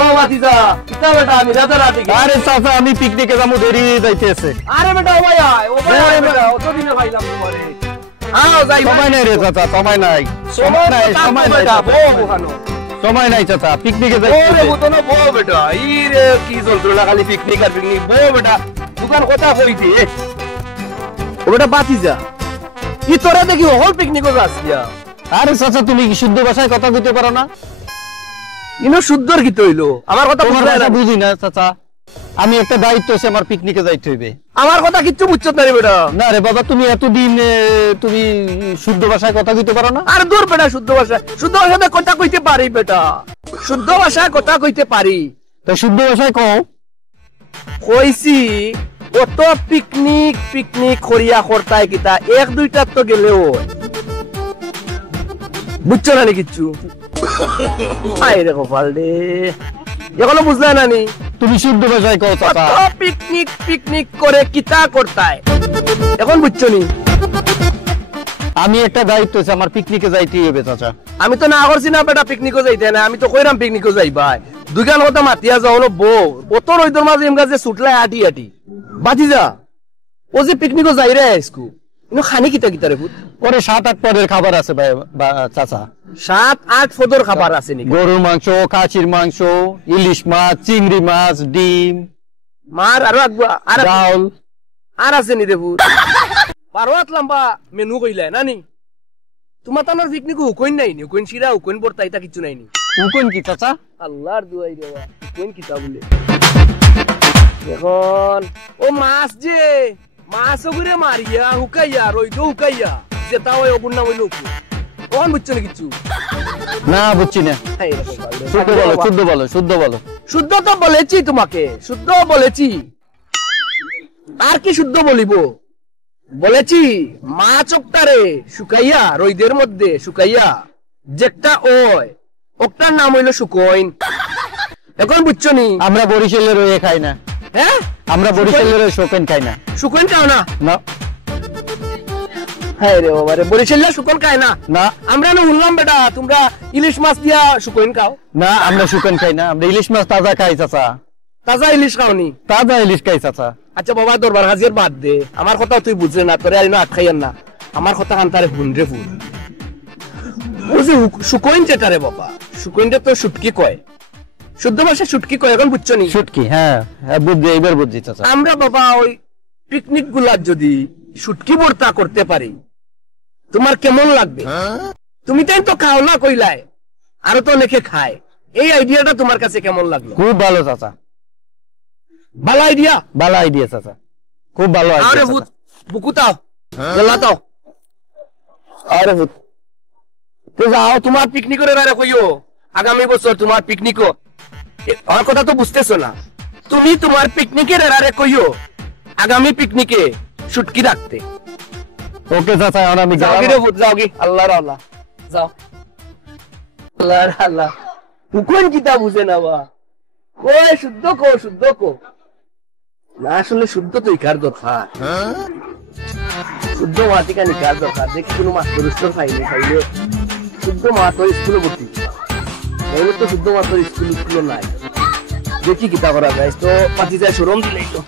ও ভাতিজা কিতা বেটা আমি রাতে রাতে আরে চাচা আমি পিকনিকে যাবো দেরি যাইতেছে আরে বেটা ও ভাই আয় ও ভাই আয় বেটা অত দিনে ভাইলাম তোমারে আও যাই সময় নাই রে চাচা সময় নাই সময় নাই বেটা বো ওখানে সময় নাই চাচা পিকনিকে ওরে যাইতেছে বুতো না বো বেটা ই রে কি যন্ত্রণা খালি পিকনিক আর পিকনিক বো বেটা দোকান কথা কইতি ও বেটা ভাতিজা ই তোরা দেখি হল পিকনিকও যাচ্ছিয়া আরে চাচা তুমি কি শুদ্ধ ভাষায় কথা কইতে পারো না ইনো শুদ্ধর কি তইলো আমার কথা তোমার বুঝলা কথা না বুঝি না চাচা আমি একটা দায়িত্ব আছে আমার পিকনিকে যাইতে হইবে আমার কথা কিচ্ছু বুঝছত না রে বেটা না রে বাবা তুমি এতদিন তুমি শুদ্ধ ভাষায় কথা কইতে পারো না আর দূর বেটা শুদ্ধ ভাষাতে কথা কইতে পারি বেটা শুদ্ধ ভাষায় কথা কইতে পারি তো শুদ্ধ ভাষায় কও কইছি কত পিকনিক করিয়া করতায় কিতা এক দুইটা তো গেলেও বুঝছো না নি কিচ্ছু আই রে গোপাল রে এখনো বুঝলা না নি তুমি শুদ্ধ ভাষায় কও চাচা কত পিকনিক করে কিতা করতায় এখন বুঝছো নি আমি একটা দায়িত্ব আছে আমার পিকনিকে যাইতে হইবে চাচা আমি তো না করছি না বেটা পিকনিকও যাইতে না আমি তো কইরাম পিকনিকও যাইবা দুগান কথা মাতিয়া যাও হলো বউ অত রইদর মাঝে এমগা যে ছুটলাই আটি বাজি যা ও যে পিকনিকও যাই রে আইসকু ইনো খানি কিতা কিতা রে ফুট পরে 7-8 পদের খাবার আছে ভাই চাচা 7-8 ফদর খাবার আছে নি গরুর মাংস খাসির মাংস ইলিশ মাছ চিংড়ি মাছ ডিম মার আরো আকবা আর ডাউল আর আছে নি রে ফুট পারওয়াত লম্বা মেনু কইলা না নি তোমার তানোর পিকনিক হুকইন নাই নি হুকইন শিরা হুকইন বর্তা এটা কিছু নাই নি কোন কি চাচা আল্লাহর দুয়াই রে বাবা হুকইন কিতা বলে এখন ও মাছ যে মাছ ওগুরে মারিয়া হুকাইয়া রইদো হুকাইয়া যেটা ওই অগুন না ওই লোক কোন বুঝছো না কিছু না বুঝছি না এই রে বাবা শুদ্ধ বলো শুদ্ধ তো বলেছি তোমাকে শুদ্ধ বলেছি আর কি শুদ্ধ বলিবো বলেছি মাছ ওকটারে শুকাইয়া রইদের মধ্যে শুকাইয়া যেটা ওই ওকটার নাম হইলো শুকইন এখন বুঝছো নি আমরা বরিশালের ওই খাই না হ্যাঁ আমরা বরিশালের ওই শোকেন খাই না শুকইন খাও না না হ্যাঁ রে বাবা রে বরিশালের শুকন খায় না না আমরা না শুনলাম বেটা তোমরা ইলিশ মাছ দিয়া শুকইন খাও না আমরা শুকেন খাই না আমরা ইলিশ মাছ তাজা খাই চাচা তাজা ইলিশ খাওনি তাজা ইলিশ খাই চাচা আচ্ছা বাবা দরবার হাজির বাদ দে আমার কথা তুই বুঝলে না তোরে আর আট খাইয়ান না আমার কথা কান্তারে হুন রে ফুল বুঝি শুকইন যেটা রে বাবা শুকইনটা তো শুটকি কয় শুদ্ধ ভাষা শুটকি কয় এখন বুঝছো নি শুটকি হ্যাঁ বুঝছি এবার বুঝছি চাচা আমরা বাবা ওই পিকনিক গুলার যদি শুটকি ভর্তা করতে পারি তোমার কেমন লাগবে তুমি তাই তো খাও না কইলাই আরো তো অনেকে খায় এই আইডিয়াটা তোমার কাছে কেমন লাগলো খুব ভালো চাচা ভালো আইডিয়া চাচা খুব ভালো আরে আইডিয়া ভূত বুকুতাও গলাতাও আরে ভূত তো যাও তোমার পিকনিকের এবারে কইও আগামী বছর তোমার পিকনিকও আমার কথা তো বুঝতেছো না তুমি তোমার পিকনিকের এবারে কইও আগামী পিকনিকে শুটকি রাখতে ওকে চাচা এখন আমি যাও কি রে ভূত যাও কি আল্লাহর আল্লাহ যাও আল্লাহর আল্লাহ হুকুন কিতা বুঝে না বা কই শুদ্ধ কো না আসলে শুদ্ধ তো ইকার দরকার শুদ্ধ মাতিকা নিকার দরকার দেখি কোনো মাস্টার খাইলে শুদ্ধ মাতর স্কুলে ভর্তি এগুলো তো শুদ্ধ মাতর স্কুল নাই দেখি কিতা করা যায় তো পাতি যায় সরম দিলেই তো